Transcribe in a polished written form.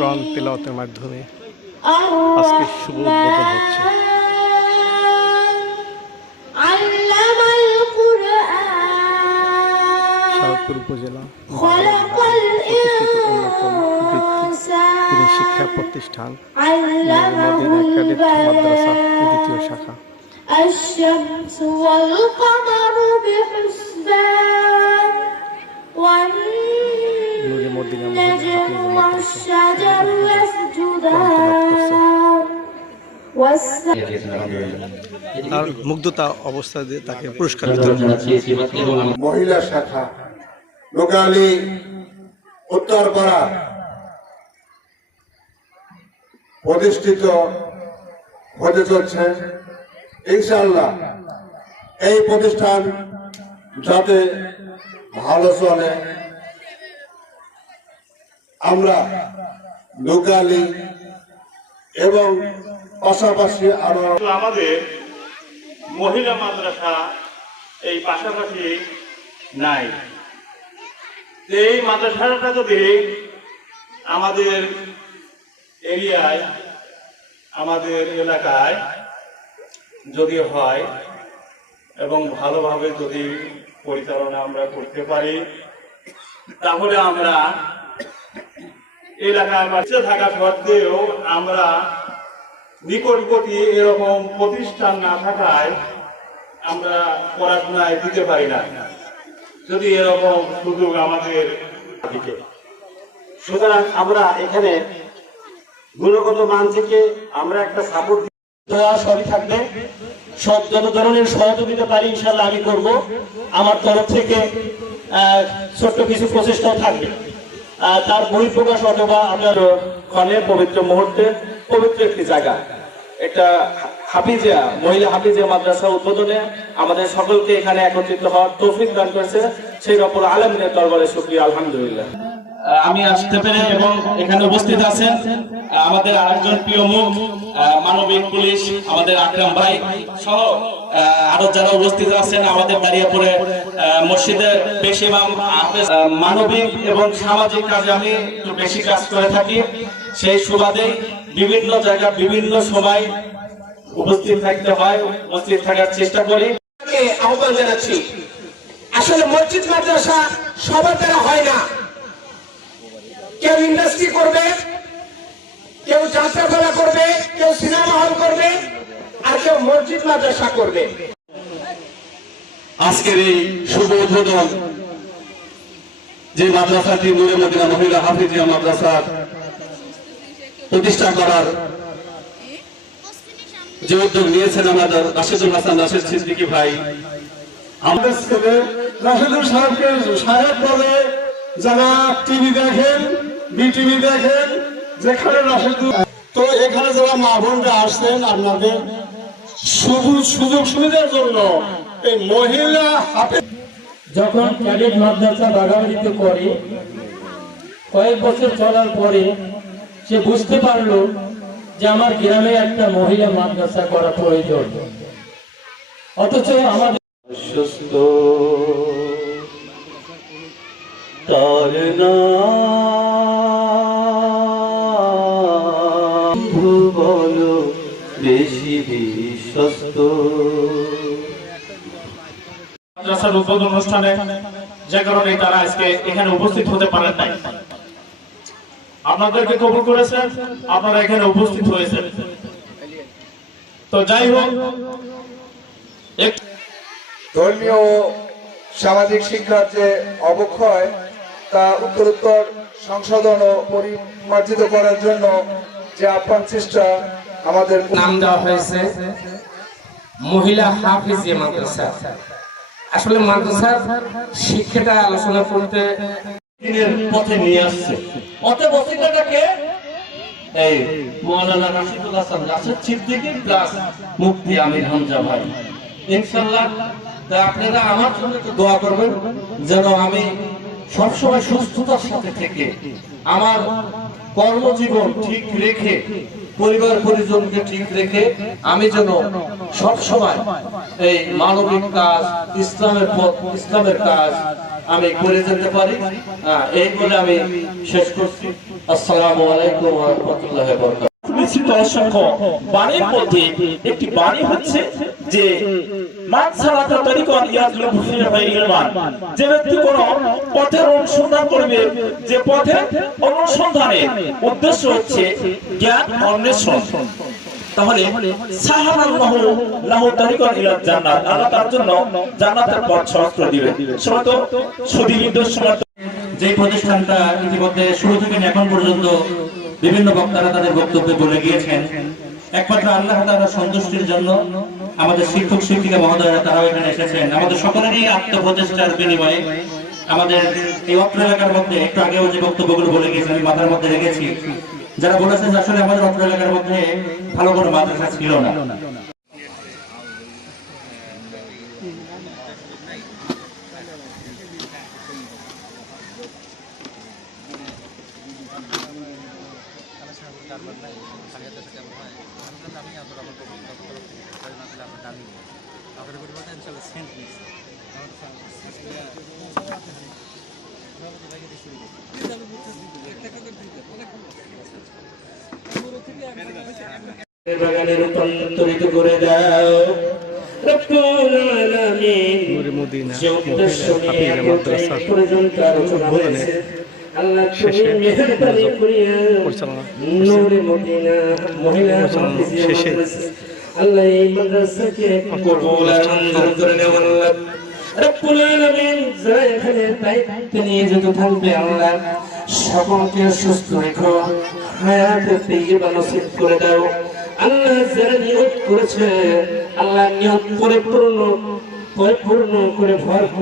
কোরআন তেলাওয়াতের মাধ্যমে আজকে শুভ উদ্বোধন হচ্ছে। শাহপুর উপজেলা প্রতিষ্ঠিত অন্যতম তিনি শিক্ষা প্রতিষ্ঠান মদিনা ক্যাডেট মাদ্রাসা দ্বিতীয় শাখা। الشمس والقمر بحسبان والنجم والشجر يسجدان আর মুগ্ধতা অবস্থা দিয়ে তাকে পুরস্কার দিতে মহিলা শাখা নোগালী উত্তরপাড়া প্রতিষ্ঠিত হতে চলছে। ইনশাআল্লাহ এই প্রতিষ্ঠান যাতে ভালো চলে আমরা নোগালী এবং পাশাপাশি আরো আমাদের মহিলা মাদ্রাসা এই পাশাপাশি নাই। এই মাদ্রাসাটা যদি আমাদের এরিয়ায় আমাদের এলাকায় যদি হয় এবং ভালোভাবে যদি পরিচালনা আমরা করতে পারি তাহলে আমরা এলাকায় বাচ্চা থাকা সত্ত্বেও আমরা নিকটবর্তী এরকম প্রতিষ্ঠান না থাকায় আমরা পড়াশোনায় দিতে পারি না, যদি এরকম সুযোগ আমাদের দিকে। সুতরাং আমরা এখানে গুণগত মান থেকে আমরা একটা সাপোর্ট দেওয়া সবই থাকবে। সব যত ধরনের সহযোগিতা পারি ইনশাল্লাহ আমি করব। আমার তরফ থেকে ছোট্ট কিছু প্রচেষ্টাও থাকবে। তার বহিঃপ্রকাশ অথবা আপনার ক্ষণে পবিত্র মুহূর্তে পবিত্র একটি জায়গা, একটা হাফিজিয়া মহিলা হাফিজিয়া মাদ্রাসা উদ্বোধনে আমাদের সকলকে এখানে একত্রিত হওয়ার তৌফিক দান করেছে। সেই রব্বুল আলামিনের দরবারে শুকরিয়া, আলহামদুলিল্লাহ। আমি আসতে পেরে এবং এখানে উপস্থিত আছেন আমাদের আরেকজন প্রিয় মুখ মানবিক পুলিশ আমাদের আকরাম ভাই সহ আরো যারা উপস্থিত আছেন আমাদের বাড়িয়াপুরে মসজিদের পেশ ইমাম মানবিক এবং সামাজিক কাজে আমি একটু বেশি কাজ করে থাকি। সেই সুবাদে বিভিন্ন জায়গা বিভিন্ন সময় উপস্থিত থাকতে হয়, উপস্থিত থাকার চেষ্টা করি। আহ্বান জানাচ্ছি, আসলে মসজিদ মাদ্রাসা সবার দ্বারা হয় না। কেউ ইন্ডাস্ট্রি করবে, কেউ যাত্রাপালা করবে, কেউ সিনেমা হল করবে, আর কেউ মসজিদ মাদ্রাসা করবে। আজকের এই শুভ উদ্বোধন যে মাদ্রাসাটি নূরে মদিনা মহিলা হাফিজিয়া মাদ্রাসা প্রতিষ্ঠা করার যে উদ্যোগ নিয়েছেন আমাদের রাশেদুল হাসান রাশেদ সিদ্দিকী ভাই, আমাদের ছেলে রাশেদুল সাহেব বলে যারা টিভি দেখেন, বিটিভি দেখেন, যেখানে রাশেদুল, তো এখানে যারা মা বোনরা আসছেন আপনাদের সুযোগ সুবিধার জন্য এই মহিলা হাফেজ যখন ক্যাডেট মাদ্রাসা বাগাবাড়িতে করে কয়েক বছর চলার পরে সে বুঝতে পারলো যে আমার গ্রামে একটা মহিলা মাদ্রাসা করা প্রয়োজন। অথচ আমাদের সুস্থ তার নাম বলো বেশি বিশ্বস্ত। মাদ্রাসার উদ্বোধন অনুষ্ঠানে যে কারণে তারা আজকে এখানে উপস্থিত হতে পারেন নাই, আপনাদেরকে কবুল করেছেন, আপনারা এখানে উপস্থিত হয়েছেন। তো যাই হোক, ধর্মীয় ও সামাজিক শিক্ষার যে অবক্ষয় তা উত্তরোত্তর সংশোধন ও পরিমার্জিত করার জন্য যে আহ্বান চেষ্টা আমাদের নাম দেওয়া হয়েছে মহিলা হাফিজিয়া মাদ্রাসা। আসলে মাদ্রাসার শিক্ষাটা আলোচনা করতে দিনের পথে নিয়ে আসছে। অতএব ওসিলাটাকে এই মাওলানা রাশিদুল হাসান রাশেদ সিদ্দিকী প্লাস মুফতি আমির হামজা ভাই, ইনশাআল্লাহ আপনারা আমার জন্য একটু দোয়া করবেন যেন আমি সবসময় সুস্থতার সাথে থেকে আমার কর্মজীবন ঠিক রেখে পরিবার পরিজনকে ঠিক রেখে আমি যেন সব সময় এই মানবিক কাজ, ইসলামের পথ, ইসলামের কাজ আমি করে যেতে পারি। এই বলে আমি শেষ করছি। আসসালামু আলাইকুম ওয়া রাহমাতুল্লাহি ওয়া বারাকাতুহু। মিশ্রিত অসংখ্য বাণীর মধ্যে একটি বাণী হচ্ছে যে যে ব্যক্তি কোন পথের অনুসন্ধান করবে, যে পথের অনুসন্ধানের উদ্দেশ্য হচ্ছে জ্ঞান অন্বেষণ, তাহলে আল্লাহ তার জন্য জান্নাতের পথ সহজ করে দিবেন। যে প্রতিষ্ঠানটা ইতিমধ্যে শুরু থেকে এখন পর্যন্ত বিভিন্ন বক্তারা তাদের বক্তব্যে বলে গিয়েছেন, একমাত্র আল্লাহ তাআলার সন্তুষ্টির জন্য আমাদের শিক্ষক শিক্ষিকা মহোদয়রা তারাও এখানে এসেছেন। আমাদের সকলেরই আত্মপ্রচেষ্টার বিনিময়ে আমাদের এই অত্র এলাকার মধ্যে, একটু আগেও যে বক্তব্যগুলো বলে গিয়েছেন আমি মাথার মধ্যে রেখেছি, যারা বলেছেন আসলে আমাদের অত্র এলাকার মধ্যে ভালো কোনো মাদ্রাসা ছিল না। বাগানে রূপান্তরিত করে দাও রব্বুল আলামিন। নূরে মদিনা যে উদ্দেশ্য নিয়ে হাফিজিয়া মাদ্রাসা পর্যন্ত আলোচনা হয়েছে, আল্লাহ তুমি মেহেরবানি করিয়া নূরে মদিনা মহিলা হাফিজিয়া মাদ্রাসা আল্লাহ এই মাদ্রাসাকে কবুল আর মঞ্জুর করে নেও আল্লাহ রব্বুল আলামিন। যারা এখানে দায়িত্ব নিয়ে যেতে থাকবে আল্লাহ সকলকে সুস্থ রেখো, হায়াতে তাইয়্যিবা নসিব করে দাও আল্লাহ। যারা নিয়ত করেছে আল্লাহ নিয়ত পরিপূর্ণ করে ভরপুর